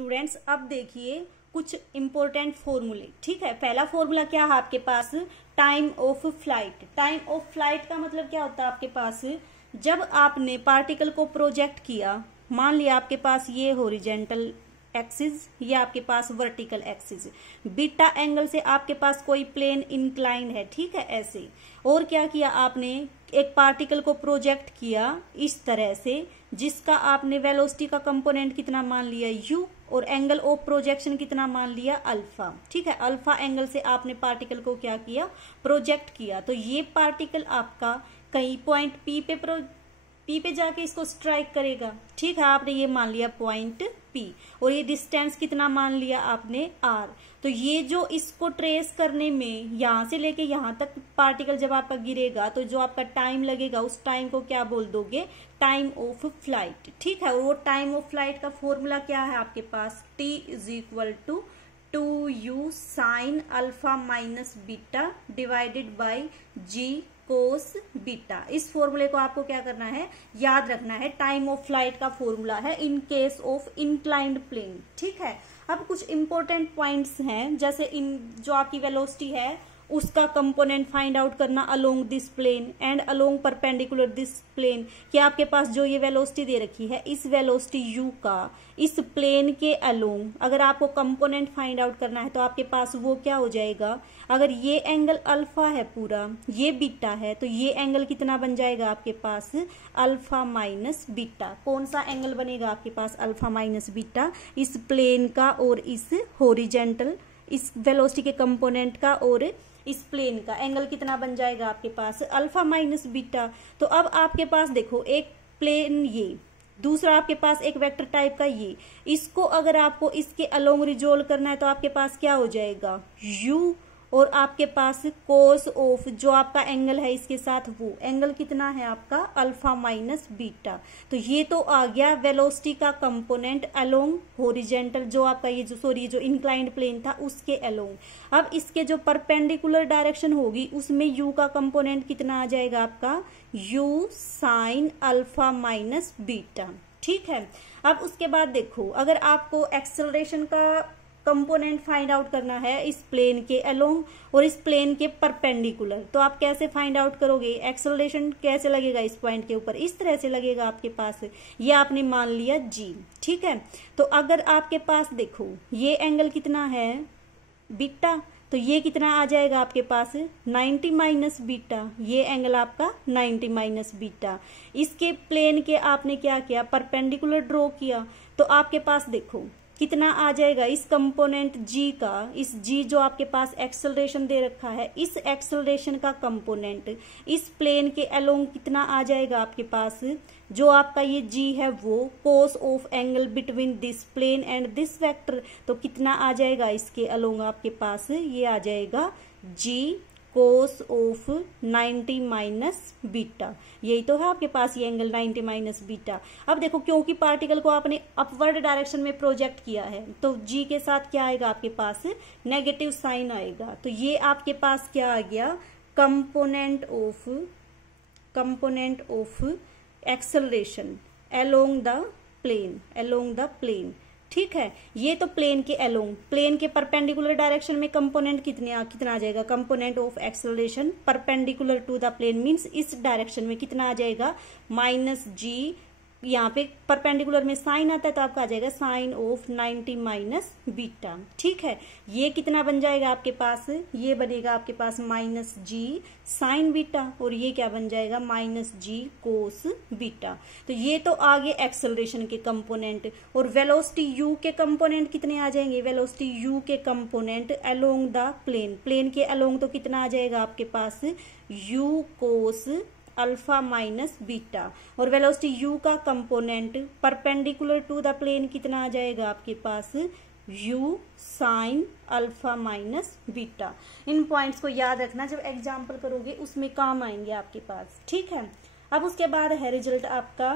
Students अब देखिए कुछ इंपॉर्टेंट फॉर्मूले। ठीक है, पहला फॉर्मूला क्या है आपके पास, time of flight. Time of flight का मतलब क्या होता है आपके पास, जब आपने पार्टिकल को प्रोजेक्ट किया, मान लिया आपके पास ये हॉरिजेंटल एक्सिस, ये आपके पास वर्टिकल एक्सिस, बीटा एंगल से आपके पास कोई प्लेन इंक्लाइन है। ठीक है, ऐसे और क्या किया आपने, एक पार्टिकल को प्रोजेक्ट किया इस तरह से जिसका आपने वेलोसिटी का कंपोनेंट कितना मान लिया u और एंगल ऑफ प्रोजेक्शन कितना मान लिया अल्फा। ठीक है, अल्फा एंगल से आपने पार्टिकल को क्या किया, प्रोजेक्ट किया। तो ये पार्टिकल आपका कहीं पॉइंट पी पे जाके इसको स्ट्राइक करेगा। ठीक है, आपने ये मान लिया पॉइंट P और ये डिस्टेंस कितना मान लिया आपने R। तो ये जो इसको ट्रेस करने में यहां से लेके यहां तक पार्टिकल जब आपका गिरेगा तो जो आपका टाइम लगेगा उस टाइम को क्या बोल दोगे, टाइम ऑफ फ्लाइट। ठीक है, और वो टाइम ऑफ फ्लाइट का फॉर्मूला क्या है आपके पास, T = 2u sign alpha minus beta divided by G cos beta. इस फॉर्मूले को आपको क्या करना है, याद रखना है। टाइम ऑफ फ्लाइट का फॉर्मूला है in case of inclined plane. ठीक है, अब कुछ इंपॉर्टेंट पॉइंट्स हैं, जैसे इन जो आपकी वेलोसिटी है उसका कंपोनेंट फाइंड आउट करना along this plane and along perpendicular this plane. कि आपके पास जो ये वेलोसिटी दे रखी है, इस वेलोसिटी u का इस प्लेन के अलोंग अगर आपको कंपोनेंट फाइंड आउट करना है तो आपके पास वो क्या हो जाएगा, अगर ये एंगल अल्फा है पूरा, ये बीटा है, तो ये एंगल कितना बन जाएगा आपके पास, अल्फा माइनस बीटा। कौन सा एंगल बनेगा आपके पास, अल्फा माइनस बीटा, इस प्लेन का और इस हॉरिजेंटल इस वेलोसिटी के कंपोनेंट का और इस प्लेन का एंगल कितना बन जाएगा आपके पास, अल्फा माइनस बीटा। तो अब आपके पास देखो एक प्लेन ये, दूसरा आपके पास एक वेक्टर टाइप का ये, इसको अगर आपको इसके अलोंग रिजोल्व करना है तो आपके पास क्या हो जाएगा, u और आपके पास कोस ऑफ जो आपका एंगल है इसके साथ वो एंगल कितना है आपका, अल्फा माइनस बीटा। तो ये तो आ गया वेलोसिटी का कंपोनेंट अलोंग हॉरिजेंटल जो आपका ये जो इंक्लाइंड प्लेन था उसके अलोंग। अब इसके जो परपेंडिकुलर डायरेक्शन होगी उसमें u का कंपोनेंट कितना आ जाएगा आपका, u sine alpha minus beta. ठीक है, अब उसके बाद देखो अगर आपको एक्सेलरेशन का कंपोनेंट फाइंड आउट करना है इस प्लेन के अलोंग और इस प्लेन के परपेंडिकुलर, तो आप कैसे फाइंड आउट करोगे, एक्सेलरेशन कैसे लगेगा इस पॉइंट के ऊपर, इस तरह से लगेगा आपके पास, ये आपने मान लिया g। ठीक है, तो अगर आपके पास देखो ये एंगल कितना है बीटा, तो ये कितना आ जाएगा आपके पास 90 माइनस बीटा, ये एंगल आपका 90 माइनस बीटा। इसके प्लेन के आपने क्या किया, परपेंडिकुलर ड्रॉ किया, तो आपके पास देखो कितना आ जाएगा इस कंपोनेंट g का, इस g जो आपके पास एक्सेलरेशन दे रखा है, इस एक्सेलरेशन का कंपोनेंट इस प्लेन के अलोंग कितना आ जाएगा आपके पास, जो आपका ये g है वो cos of angle between this plane and this vector, तो कितना आ जाएगा इसके अलोंग आपके पास, ये आ जाएगा g cos of 90 minus beta. यही तो है आपके पास ये एंगल 90 माइनस बीटा। अब देखो क्योंकि पार्टिकल को आपने अपवर्ड डायरेक्शन में प्रोजेक्ट किया है तो जी के साथ क्या आएगा आपके पास, नेगेटिव साइन आएगा। तो ये आपके पास क्या आ गया, component of acceleration along the plane. ठीक है, ये तो प्लेन के अलोंग, प्लेन के परपेंडिकुलर डायरेक्शन में कंपोनेंट कितना आ जाएगा, component of acceleration perpendicular to the plane means इस डायरेक्शन में कितना आ जाएगा, माइनस g, यहाँ पे परपेंडिकुलर में साइन आता है तो आपका आ जाएगा साइन ऑफ 90 माइनस बीटा। ठीक है, ये कितना बन जाएगा आपके पास, ये बनेगा आपके पास माइनस g साइन बीटा और ये क्या बन जाएगा, माइनस g कोस बीटा। तो ये तो आगे एक्सेलरेशन के कंपोनेंट, और वेलोसिटी u के कंपोनेंट कितने आ जाएंगे, वेलोसिटी u के कंपोनेंट अलोंग द प्लेन के अलोंग तो कितना आ जाएगा आपके पास, u cos alpha minus beta, और वेलोसिटी u का component perpendicular to the plane कितना आ जाएगा आपके पास, u sine alpha minus beta. इन पॉइंट्स को याद रखना, जब एग्जाम्पल करोगे उसमें काम आएंगे आपके पास। ठीक है, अब उसके बाद है रिजल्ट आपका